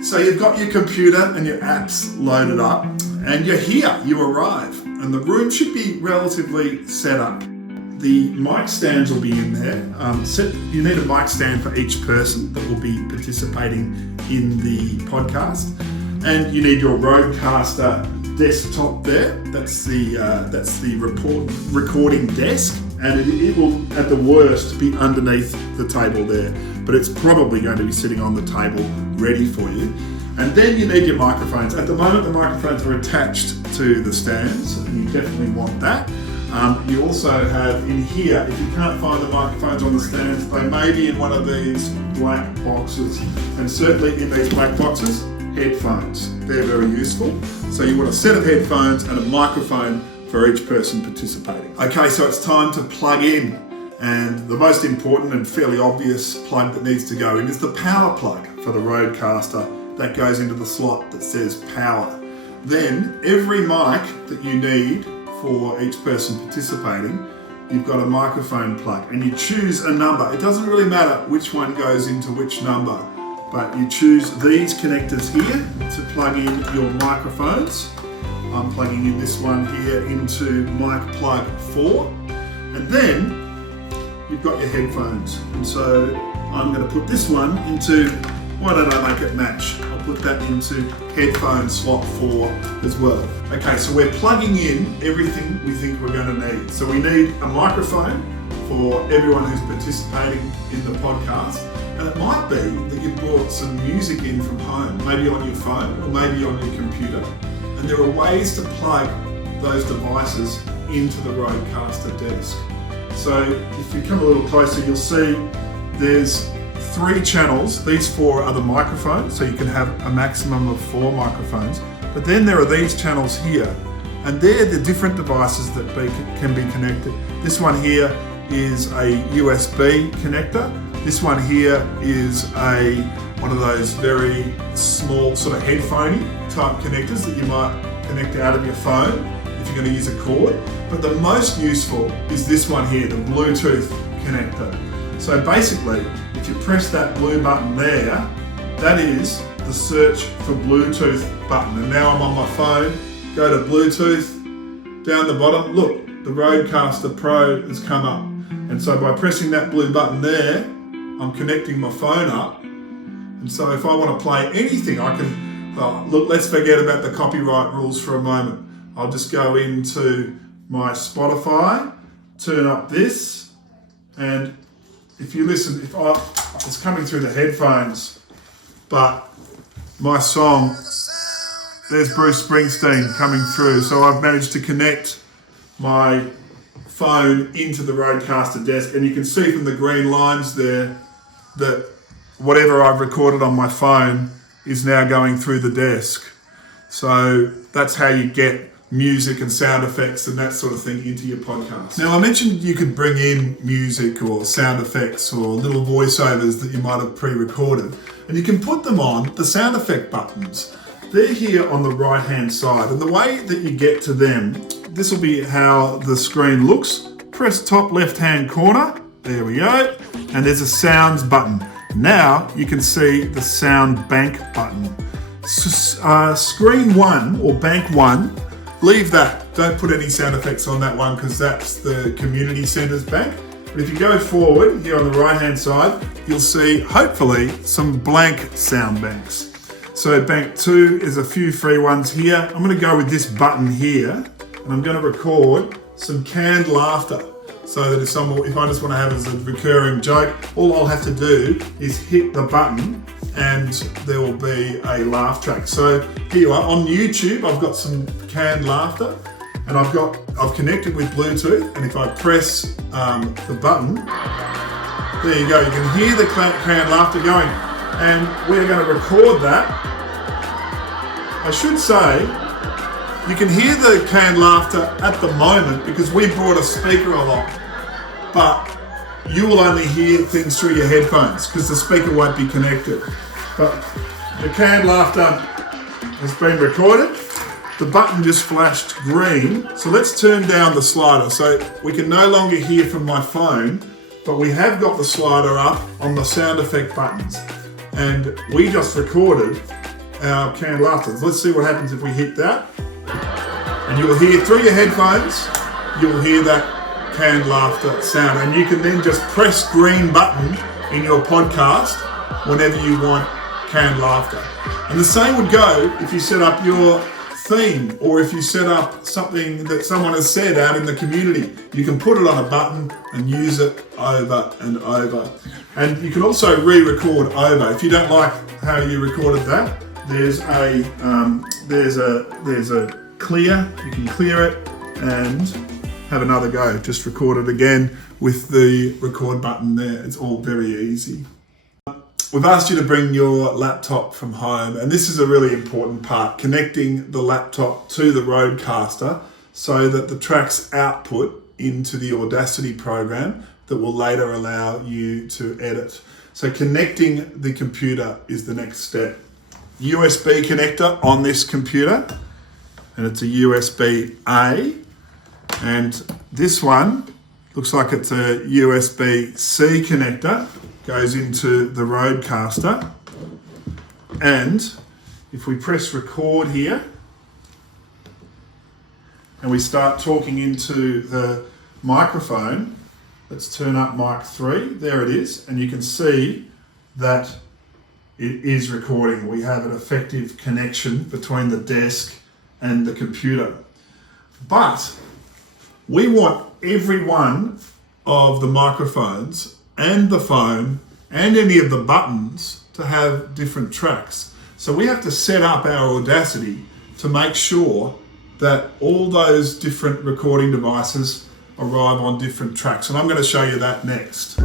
So you've got your computer and your apps loaded up, and you're here, you arrive, and the room should be relatively set up. The mic stands will be in there. You need a mic stand for each person that will be participating in the podcast, and you need your RODECaster desktop there. That's the recording desk, and it will, at the worst, be underneath the table there, but it's probably going to be sitting on the table ready for you. And then you need your microphones. At the moment, the microphones are attached to the stands, and you definitely want that. You also have in here, if you can't find the microphones on the stands, they may be in one of these black boxes, and certainly in these black boxes, headphones. They're very useful. So you want a set of headphones and a microphone for each person participating. Okay, so it's time to plug in. And the most important and fairly obvious plug that needs to go in is the power plug for the RODECaster. That goes into the slot that says power. Then every mic that you need for each person participating, you've got a microphone plug, and you choose a number. It doesn't really matter which one goes into which number, but you choose these connectors here to plug in your microphones. I'm plugging in this one here into mic plug 4, and then you've got your headphones. And so I'm going to put this one into, why don't I make it match? I'll put that into headphone slot 4 as well. Okay, so we're plugging in everything we think we're going to need. So we need a microphone for everyone who's participating in the podcast. And it might be that you brought some music in from home, maybe on your phone or maybe on your computer. And there are ways to plug those devices into the RODECaster desk. So if you come a little closer, you'll see there's 3 channels. These 4 are the microphones, so you can have a maximum of 4 microphones. But then there are these channels here, and they're the different devices that can be connected. This one here is a USB connector. This one here is one of those very small sort of headphone type connectors that you might connect out of your phone if you're going to use a cord. But the most useful is this one here, the Bluetooth connector. So basically, if you press that blue button there, that is the search for Bluetooth button. And now I'm on my phone, go to Bluetooth, down the bottom, look, the RODECaster Pro has come up. And so by pressing that blue button there, I'm connecting my phone up. And so if I want to play anything, I can, look, let's forget about the copyright rules for a moment. I'll just go into my Spotify, turn up this, and if you listen, it's coming through the headphones, but my song, there's Bruce Springsteen coming through. So I've managed to connect my phone into the RODECaster desk, and you can see from the green lines there that whatever I've recorded on my phone is now going through the desk. So that's how you get music and sound effects and that sort of thing into your podcast. Now, I mentioned you could bring in music or sound effects or little voiceovers that you might have pre-recorded, and you can put them on the sound effect buttons. They're here on the right-hand side, and the way that you get to them, this will be how the screen looks. Press top left-hand corner, there we go, and there's a sounds button. Now you can see the sound bank button. Screen 1 or bank 1, leave that. Don't put any sound effects on that one because that's the community center's bank. But if you go forward here on the right hand side, you'll see hopefully some blank sound banks. So bank 2 is a few free ones here. I'm going to go with this button here, and I'm going to record some canned laughter. So that if I just want to have as a recurring joke, all I'll have to do is hit the button and there will be a laugh track. So here you are on YouTube. I've got some canned laughter, and I've connected with Bluetooth. And if I press the button, there you go. You can hear the canned laughter going, and we're going to record that. I should say, you can hear the canned laughter at the moment because we brought a speaker along, but you will only hear things through your headphones because the speaker won't be connected. But the canned laughter has been recorded. The button just flashed green. So let's turn down the slider so we can no longer hear from my phone, but we have got the slider up on the sound effect buttons. And we just recorded our canned laughter. Let's see what happens if we hit that. And you'll hear through your headphones, you'll hear that canned laughter sound. And you can then just press green button in your podcast whenever you want canned laughter. And the same would go if you set up your theme, or if you set up something that someone has said out in the community. You can put it on a button and use it over and over. And you can also re-record over. If you don't like how you recorded that, there's a clear. You can clear it and have another go. Just record it again with the record button there. It's all very easy. We've asked you to bring your laptop from home, and this is a really important part, connecting the laptop to the RODECaster so that the track's output into the Audacity program that will later allow you to edit. So connecting the computer is the next step. USB connector on this computer, and it's a USB-A, and this one looks like it's a USB-C connector. Goes into the RODECaster, and if we press record here and we start talking into the microphone, let's turn up mic 3, there it is, and you can see that it is recording. We have an effective connection between the desk and the computer. But we want every one of the microphones and the phone and any of the buttons to have different tracks. So we have to set up our Audacity to make sure that all those different recording devices arrive on different tracks. And I'm going to show you that next.